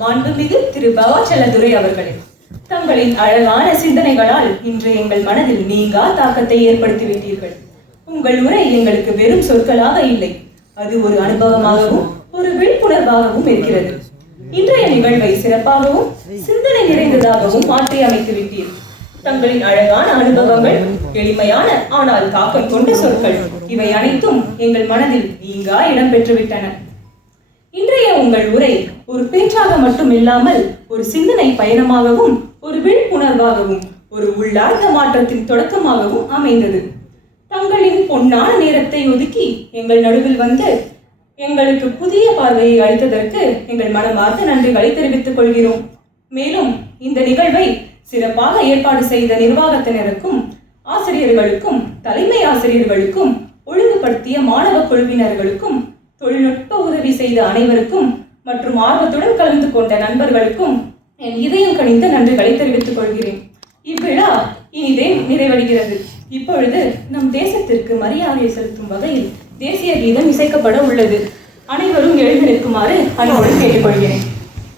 மாண்புமிகு திரு பவா செல்லதுரை அவர்களே, தங்களின் அழகான சிந்தனைகளால் இன்று எங்கள் மனதில் நீங்கா தாக்கத்தை ஏற்படுத்திவிட்டீர்கள். உங்கள் உரை எங்களுக்கு வெறும் சொற்களாக இல்லை, அது ஒரு அனுபவமாகவும் ஒரு விழிப்புணர்வாகவும் இருக்கிறது. இன்றைய நிகழ்வை சிறப்பாகவும் சிந்தனை நிறைந்ததாகவும் மாற்றி அமைத்து விட்டீர். தங்களின் அழகான அனுபவங்கள், எளிமையான ஆனால் தாக்கம் கொண்ட சொற்கள், இவை அனைத்தும் எங்கள் மனதில் நீங்கா இடம் பெற்றுவிட்டன. இன்றைய உங்கள் உரை ஒரு பேச்சாக மட்டும் இல்லாமல் ஒரு சிந்தனை பயணமாகவும் ஒரு விழிப்புணர்வாகவும் ஒரு உள்ளார்ந்த மாற்றத்தின் தொடக்கமாகவும் அமைந்தது. தங்களின் பொன்னான நேரத்தை ஒதுக்கி எங்கள் நடுவில் வந்து எங்களுக்கு புதிய பார்வையை அளித்ததற்கு எங்கள் மனமார்ந்த நன்றிகளை தெரிவித்துக் கொள்கிறோம். மேலும் இந்த நிகழ்வை சிறப்பாக ஏற்பாடு செய்த நிர்வாகத்தினருக்கும், ஆசிரியர்களுக்கும், தலைமை ஆசிரியர்களுக்கும், ஒழுங்குபடுத்திய மாணவ குழுவினர்களுக்கும், தொழில்நுட்ப உதவி செய்த அனைவருக்கும் மற்றும் ஆர்வத்துடன் கலந்து கொண்ட நண்பர்களுக்கும் என் இதயம் கனிந்த நன்றிகளை தெரிவித்துக் கொள்கிறேன். இவ்விழா இனிதே நிறைவடைகிறது. இப்பொழுது நம் தேசத்திற்கு மரியாதை செலுத்தும் வகையில் தேசிய கீதம் இசைக்கப்பட உள்ளது. அனைவரும் எழுந்து நிற்குமாறு அன்போடு கேட்டுக்கொள்கிறேன்.